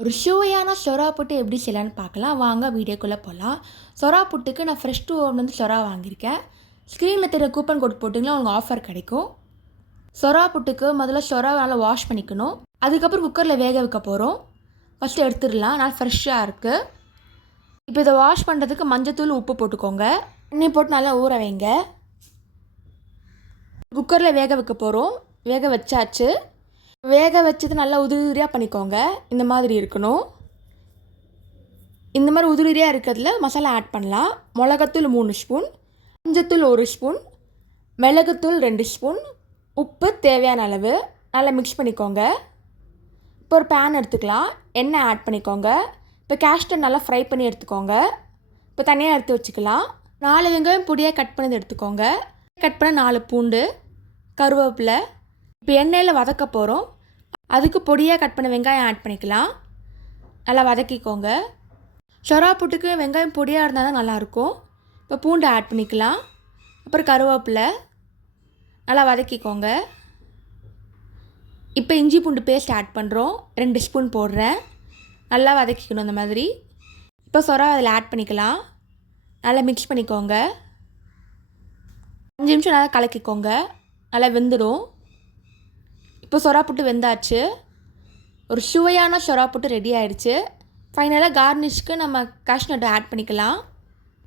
ஒரு சுவையான சொரா புட்டு எப்படி செய்யலான்னு பார்க்கலாம். வாங்க வீடியோக்குள்ளே போகலாம் சொரா புட்டுக்கு நான் ஃப்ரெஷ் டூ வந்து சொரா வாங்கியிருக்கேன். ஸ்க்ரீனில் தெரிய கூப்பன் கோட் போட்டிங்கன்னா உங்களுக்கு ஆஃபர் கிடைக்கும். சொரா புட்டுக்கு முதல்ல சொரா நல்லா வாஷ் பண்ணிக்கணும். அதுக்கப்புறம் குக்கரில் வேக வைக்க போகிறோம் ஃபஸ்ட்டு எடுத்துடலாம். நல்லா ஃப்ரெஷ்ஷாக இருக்குது இப்போ இதை வாஷ் பண்ணுறதுக்கு மஞ்சத்தூள் உப்பு போட்டுக்கோங்க. எண்ணெய் போட்டு நல்லா ஊற வைங்க. குக்கரில் வேக வைக்க போகிறோம் வேக வச்சாச்சு. வேக வச்சது நல்லா உதிரியாக பண்ணிக்கோங்க. இந்த மாதிரி இருக்கணும். இந்த மாதிரி உதிரியாக இருக்கிறதுல மசாலா ஆட் பண்ணலாம். மிளகாத்தூள் மூணு ஸ்பூன். மஞ்சத்தூள் ஒரு ஸ்பூன். மிளகுத்தூள் ரெண்டு ஸ்பூன். உப்பு தேவையான அளவு. நல்லா மிக்ஸ் பண்ணிக்கோங்க. இப்போ ஒரு பேன் எடுத்துக்கலாம். எண்ணெய் ஆட் பண்ணிக்கோங்க. இப்போ கேஸ்டர் நல்லா ஃப்ரை பண்ணி எடுத்துக்கோங்க. இப்போ தனியாக எடுத்து வச்சுக்கலாம். நாலு வெங்காயம் பொடியாக கட் பண்ணது எடுத்துக்கோங்க. கட் பண்ண நாலு பூண்டு. கருவேப்பிலை. இப்போ எண்ணெயில் வதக்க போகிறோம். அதுக்கு பொடியாக கட் பண்ண வெங்காயம் ஆட் பண்ணிக்கலாம். நல்லா வதக்கிக்கோங்க. சொரா புட்டுக்கு வெங்காயம் பொடியாக இருந்தால் தான் நல்லாயிருக்கும். இப்போ பூண்டு ஆட் பண்ணிக்கலாம். அப்புறம் கருவேப்பிலை. நல்லா வதக்கிக்கோங்க. இப்போ இஞ்சி பூண்டு பேஸ்ட் ஆட் பண்ணுறோம். ரெண்டு ஸ்பூன் போடுறேன். நல்லா வதக்கிக்கணும் அந்த மாதிரி. இப்போ சொரா அதில் ஆட் பண்ணிக்கலாம். நல்லா மிக்ஸ் பண்ணிக்கோங்க. அஞ்சு நிமிஷம் நல்லா கலக்கிக்கோங்க. நல்லா வெந்துடும். இப்போ சொரா புட்டு வெந்தாச்சு. ஒரு சுவையான சொரா புட்டு ரெடி ஆயிடுச்சு. ஃபைனலாக கார்னிஷ்க்கு நம்ம காஷ்நட் ஆட் பண்ணிக்கலாம்.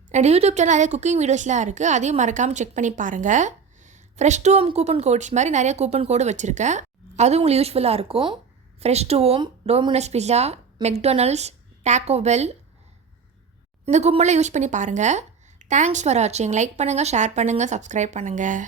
என்னோடய யூடியூப் சேனல் நிறைய குக்கிங் வீடியோஸ்லாம் இருக்குது அதையும் மறக்காமல் செக் பண்ணி பாருங்கள் fresh to home coupon codes மாதிரி நிறைய கூப்பன் கோடு வச்சுருக்கேன். அதுவும் உங்களுக்கு யூஸ்ஃபுல்லாக இருக்கும். Fresh to home Domino's pizza McDonald's Taco Bell இந்த கும்பலை யூஸ் பண்ணி பாருங்கள் தேங்க்ஸ் ஃபார் வாட்சிங் லைக் பண்ணுங்கள் ஷேர் பண்ணுங்கள் சப்ஸ்கிரைப் பண்ணுங்கள்